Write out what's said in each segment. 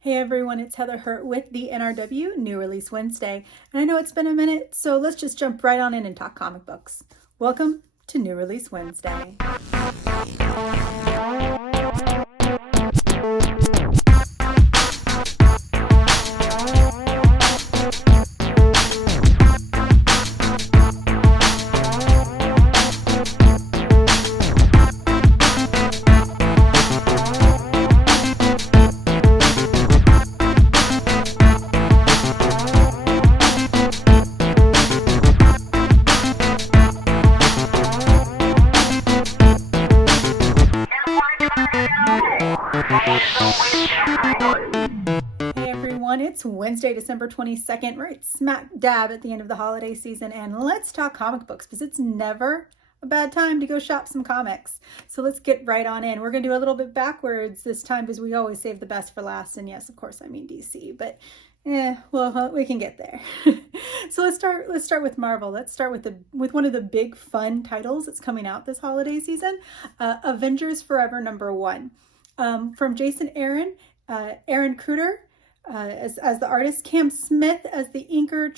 Hey everyone, it's Heather Hurt with the NRW New Release Wednesday. And I know it's been a minute, so let's just jump right on in and talk comic books. Welcome to New Release Wednesday. It's Wednesday, December 22nd, right smack dab at the end of the holiday season, and let's talk comic books because it's never a bad time to go shop some comics. So let's get right on in. We're going to do a little bit backwards this time because we always save the best for last, and yes, of course, I mean DC, but well, we can get there. So let's start with Marvel. Let's start with one of the big fun titles that's coming out this holiday season, Avengers Forever #1, from Jason Aaron, Aaron Kuder, as the artist, Cam Smith as the inker,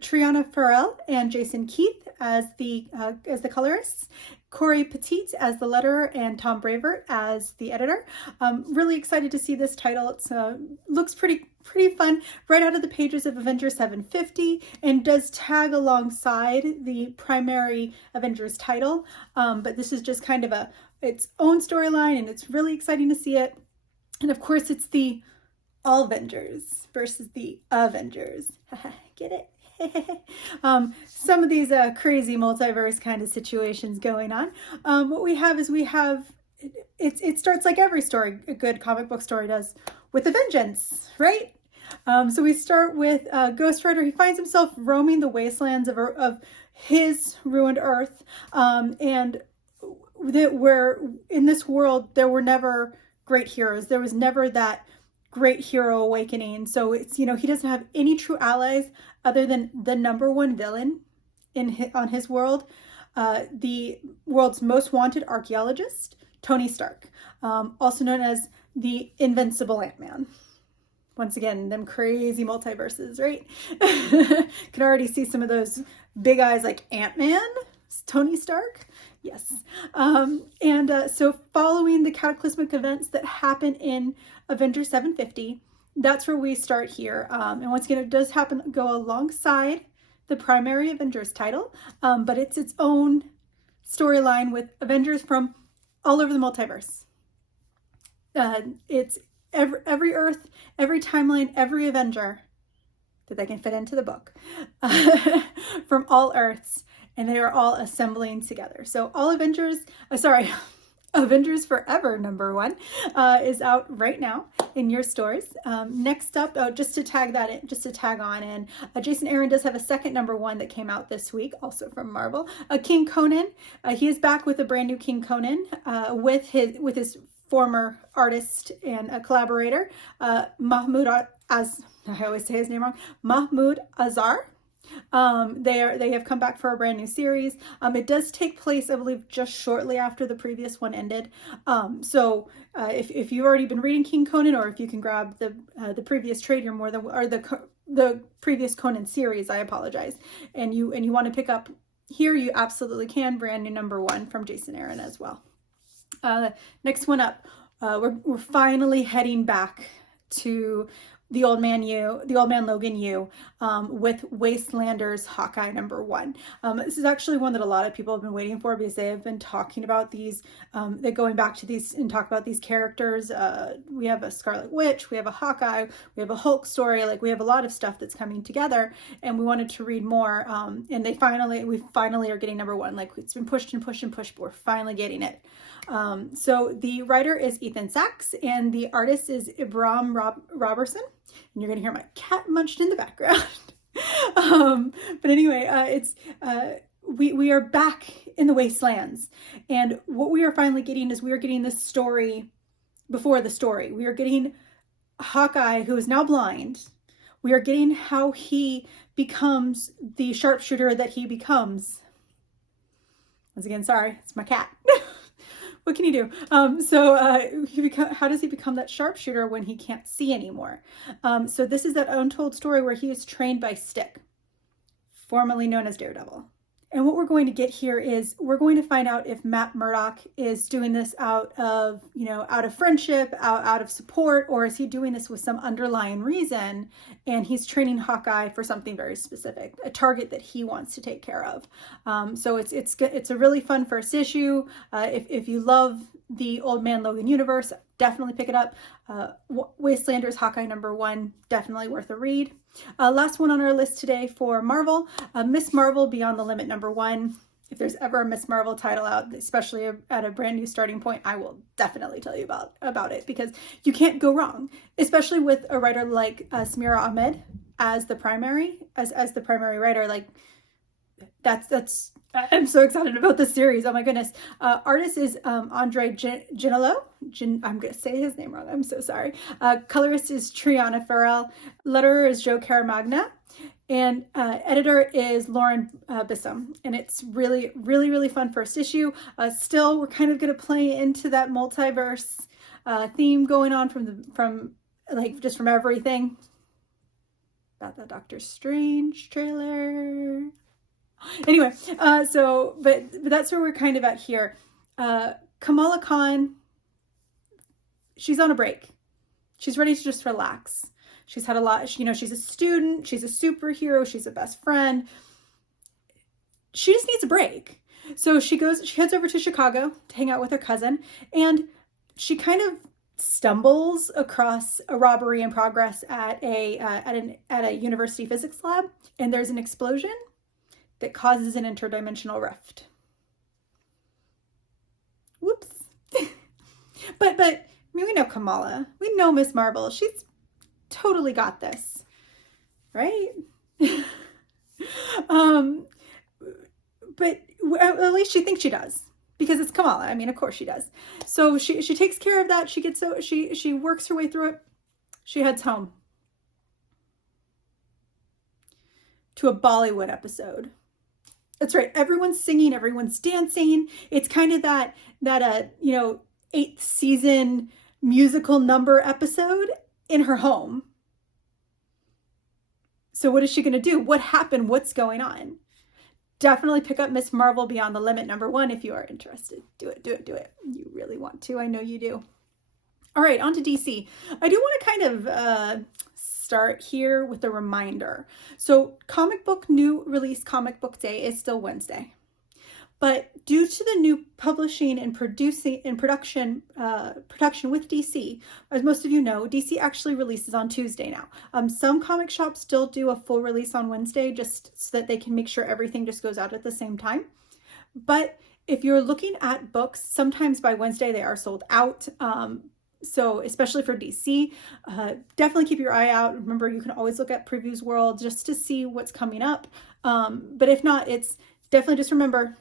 Triona Farrell and Jason Keith as the colorists, Cory Petit as the letterer, and Tom Brevoort as the editor. Really excited to see this title. It looks pretty fun, right out of the pages of Avengers 750, and does tag alongside the primary Avengers title. But this is just kind of its own storyline, and it's really exciting to see it. And of course, it's the All Avengers versus the Avengers. Get it? Some of these crazy multiverse kind of situations going on. What we have is it starts like every story, a good comic book story does, with a vengeance, right? So we start with Ghost Rider. He finds himself roaming the wastelands of his ruined Earth, and where in this world there were never great heroes. There was never that great hero awakening. So it's, he doesn't have any true allies other than the #1 villain on his world, the world's most wanted archaeologist, Tony Stark, also known as the Invincible Ant-Man. Once again, them crazy multiverses, right? Can already see some of those big eyes like Ant-Man, Tony Stark. Yes. So following the cataclysmic events that happen in Avengers 750, that's where we start here. And once again, it does go alongside the primary Avengers title, but it's its own storyline with Avengers from all over the multiverse. It's every Earth, every timeline, every Avenger that they can fit into the book from all Earths. And they are all assembling together. So Avengers Forever #1 is out right now in your stores. Next up, just to tag on in, Jason Aaron does have a second #1 that came out this week, also from Marvel. King Conan. He is back with a brand new King Conan with his former artist and a collaborator, Mahmud Asrar. They have come back for a brand new series. It does take place, I believe, just shortly after the previous one ended. So if you've already been reading King Conan, or if you can grab the previous trade, or the previous Conan series, I apologize, and you want to pick up here, you absolutely can. Brand new #1 from Jason Aaron as well. Next one up, we're finally heading back to the old man Logan Yu, with Wastelanders Hawkeye #1. This is actually one that a lot of people have been waiting for because they have been talking about these. They're going back to these and talk about these characters. We have a Scarlet Witch, we have a Hawkeye, we have a Hulk story. Like, we have a lot of stuff that's coming together, and we wanted to read more. And we finally are getting #1. Like, it's been pushed, but we're finally getting it. So the writer is Ethan Sachs, and the artist is Ibraim Roberson. And you're going to hear my cat munched in the background. But anyway, we are back in the wastelands. And what we are finally getting is we are getting this story before the story. We are getting Hawkeye, who is now blind. We are getting how he becomes the sharpshooter that he becomes. Once again, sorry, it's my cat. What can he do? How does he become that sharpshooter when he can't see anymore? So this is that untold story where he is trained by Stick, formerly known as Daredevil. And what we're going to get here is we're going to find out if Matt Murdock is doing this out of friendship, out of support, or is he doing this with some underlying reason, and he's training Hawkeye for something very specific, a target that he wants to take care of. So it's a really fun first issue. If you love the Old Man Logan universe, definitely pick it up. Wastelanders Hawkeye #1, definitely worth a read. Last one on our list today for Marvel, Miss Marvel Beyond the Limit #1. If there's ever a Miss Marvel title out, especially at a brand new starting point, I will definitely tell you about it, because you can't go wrong, especially with a writer like Samira Ahmed as the primary writer. Like that's I'm so excited about this series. Oh my goodness. Artist is Andrés Genolet. I'm going to say his name wrong. I'm so sorry. Colorist is Triona Farrell. Letterer is Joe Caramagna. And editor is Lauren Bisom. And it's really, really, really fun first issue. Still, we're kind of going to play into that multiverse theme going on from everything. About the Doctor Strange trailer. Anyway, but that's where we're kind of at here. Kamala Khan, she's on a break. She's ready to just relax. She's had a lot, she's a student, she's a superhero, she's a best friend. She just needs a break. So she heads over to Chicago to hang out with her cousin, and she kind of stumbles across a robbery in progress at a university physics lab, and there's an explosion that causes an interdimensional rift. Whoops. but I mean, we know Kamala. We know Miss Marvel. She's totally got this, right? But at least she thinks she does, because it's Kamala. I mean, of course she does. So she takes care of that. She works her way through it. She heads home to a Bollywood episode. That's right. Everyone's singing, everyone's dancing. It's kind of that 8th season musical number episode in her home. So what is she going to do? What happened? What's going on? Definitely pick up Miss Marvel Beyond the Limit #1 if you are interested. Do it. You really want to. I know you do. All right, on to DC. I do want to kind of start here with a reminder. So new release comic book day is still Wednesday. But due to the new publishing and production with DC, as most of you know, DC actually releases on Tuesday now. Some comic shops still do a full release on Wednesday, just so that they can make sure everything just goes out at the same time. But if you're looking at books, sometimes by Wednesday they are sold out. So especially for DC, definitely keep your eye out. Remember, you can always look at Previews World just to see what's coming up. But if not, it's definitely just remember,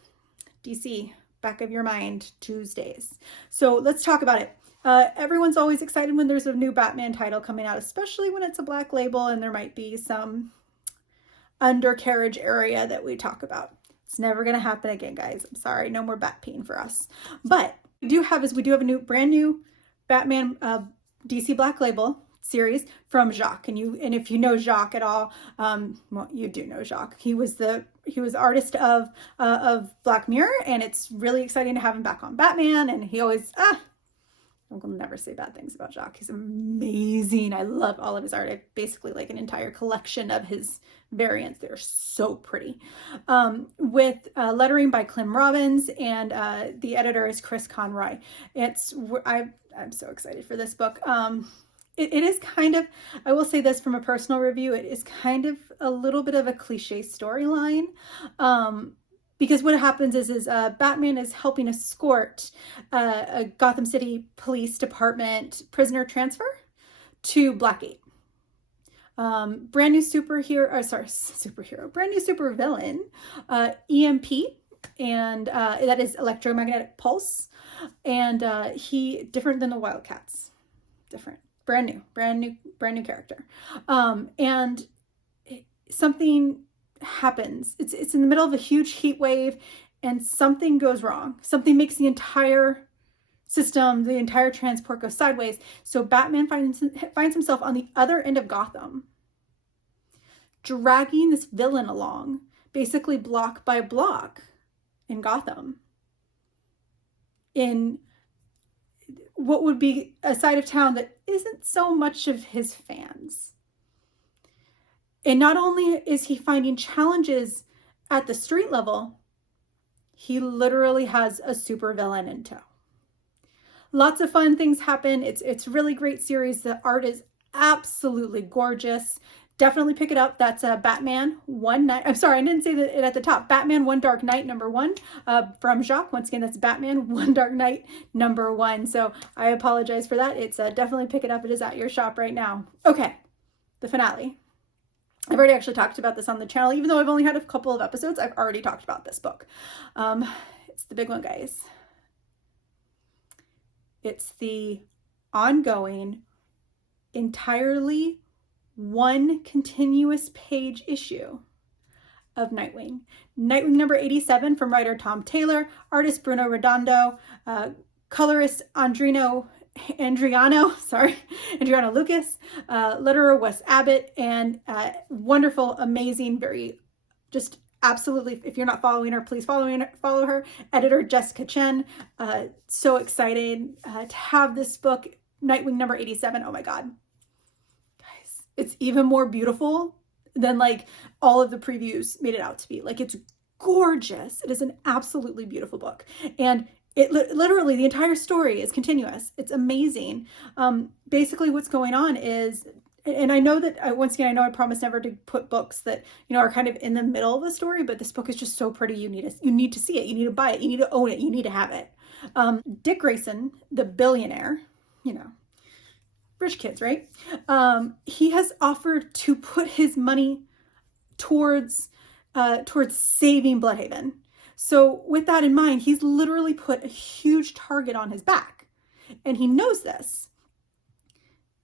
DC, back of your mind, Tuesdays. So let's talk about it. Everyone's always excited when there's a new Batman title coming out, especially when it's a black label and there might be some undercarriage area that we talk about. It's never going to happen again, guys. I'm sorry. No more bat pain for us. But we do have a brand new Batman DC Black Label series from Jock, and if you know Jock at all, well, you do know Jock. He was artist of Black Mirror, and it's really exciting to have him back on Batman. And he always I will never say bad things about Jock. He's amazing. I love all of his art. I have basically like an entire collection of his variants. They're so pretty. With lettering by Clem Robins, and the editor is Chris Conroy. I'm so excited for this book. It is kind of, I will say this from a personal review, it is kind of a little bit of a cliche storyline. Because what happens is Batman is helping escort a Gotham City Police Department prisoner transfer to Blackgate. Brand new supervillain, EMP, and that is electromagnetic pulse, and he different than the Wildcats, brand new character, and something happens. It's in the middle of a huge heat wave, and something goes wrong. Something makes the entire system, the entire transport goes sideways. So Batman finds himself on the other end of Gotham, dragging this villain along, basically block by block in Gotham, in what would be a side of town that isn't so much of his fans. And not only is he finding challenges at the street level, he literally has a super villain in tow. Lots of fun things happen. It's really great series. The art is absolutely gorgeous. Definitely pick it up. That's Batman One Night. I'm sorry, I didn't say that at the top. Batman One Dark Night #1 from Jock. Once again, that's Batman One Dark Night #1. So I apologize for that. It's definitely pick it up. It is at your shop right now. Okay, the finale. I've already actually talked about this on the channel. Even though I've only had a couple of episodes, I've already talked about this book. It's the big one, guys. It's the ongoing, entirely one continuous page issue of Nightwing. Nightwing number 87 from writer Tom Taylor, artist Bruno Redondo, colorist Adriano Lucas, letterer Wes Abbott, and wonderful, amazing, very just absolutely, if you're not following her, please follow her, editor Jessica Chen. So excited to have this book, Nightwing number 87. Oh my God. Guys, it's even more beautiful than like all of the previews made it out to be. Like, it's gorgeous. It is an absolutely beautiful book. And it literally, the entire story is continuous. It's amazing. Basically what's going on is, and I know that, once again, I know I promised never to put books that, you know, are kind of in the middle of the story, but this book is just so pretty. You need to see it. You need to buy it. You need to own it. You need to have it. Dick Grayson, the billionaire, you know, rich kids, right? He has offered to put his money towards saving Bloodhaven. So with that in mind, he's literally put a huge target on his back, and he knows this.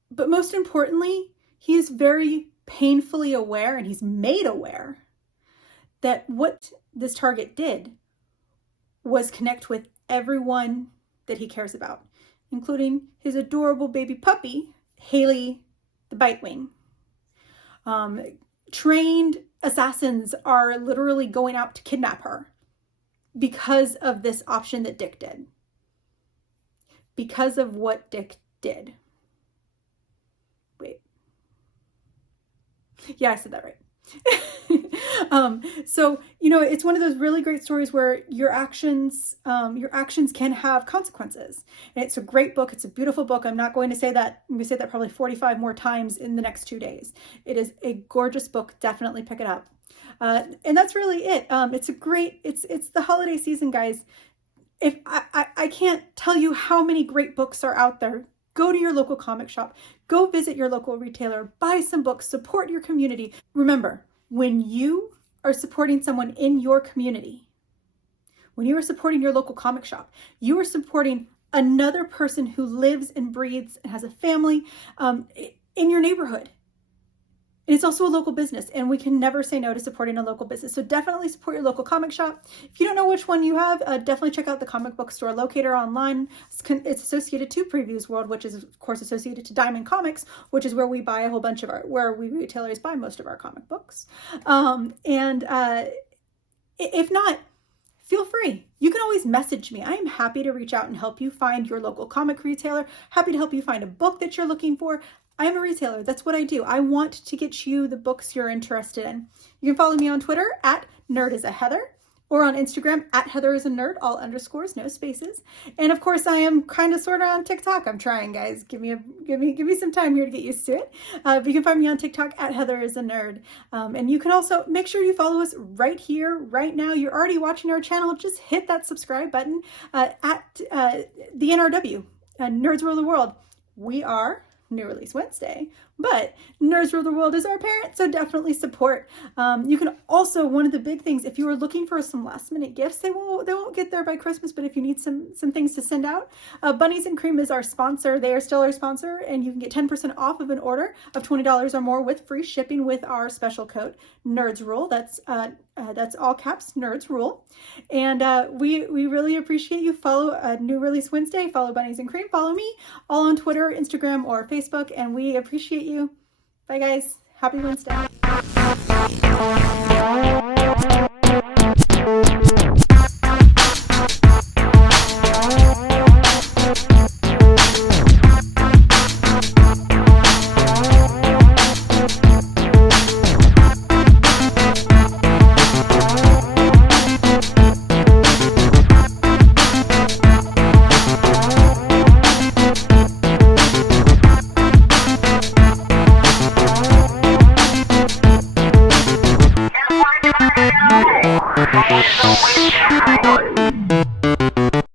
But most importantly, he is very painfully aware, and he's made aware, that what this target did was connect with everyone that he cares about, including his adorable baby puppy, Haley the Bitewing. Trained assassins are literally going out to kidnap her because of this option that Dick did. Because of what Dick did. Wait. Yeah, I said that right. So, you know, it's one of those really great stories where your actions can have consequences. And it's a great book. It's a beautiful book. I'm not going to say that. I'm going to say that probably 45 more times in the next 2 days. It is a gorgeous book. Definitely pick it up. And that's really it. It's the holiday season, guys. If I can't tell you how many great books are out there. Go to your local comic shop. Go visit your local retailer. Buy some books. Support your community. Remember, when you are supporting someone in your community, when you are supporting your local comic shop, you are supporting another person who lives and breathes and has a family in your neighborhood. And it's also a local business, and we can never say no to supporting a local business. So definitely support your local comic shop. If you don't know which one you have, definitely check out the comic book store locator online. It's associated to Previews World, which is of course associated to Diamond Comics, which is where we buy a whole bunch of where we retailers buy most of our comic books. If not, feel free. You can always message me. I am happy to reach out and help you find your local comic retailer. Happy to help you find a book that you're looking for. I am a retailer. That's what I do. I want to get you the books you're interested in. You can follow me on Twitter at NerdIsAHeather, or on Instagram at HeatherIsANerd, all underscores, no spaces. And of course, I am kind of sort of on TikTok. I'm trying, guys. Give me some time here to get used to it. But you can find me on TikTok at HeatherIsANerd. And you can also make sure you follow us right here, right now. You're already watching our channel. Just hit that subscribe button at the NRW, Nerds Rule the World. We are New Release Wednesday, but Nerds Rule the World is our parent, so definitely support. You can also, one of the big things, if you are looking for some last minute gifts, they won't get there by Christmas, but if you need some things to send out, Bunnies and Cream is our sponsor. They are still our sponsor, and you can get 10% off of an order of $20 or more with free shipping with our special code Nerds Rule. That's That's all caps, Nerds Rule. And we really appreciate you. Follow New Release Wednesday, follow Bunnies and Cream, follow me, all on Twitter, Instagram, or Facebook, and we appreciate you. Bye guys. Happy Wednesday.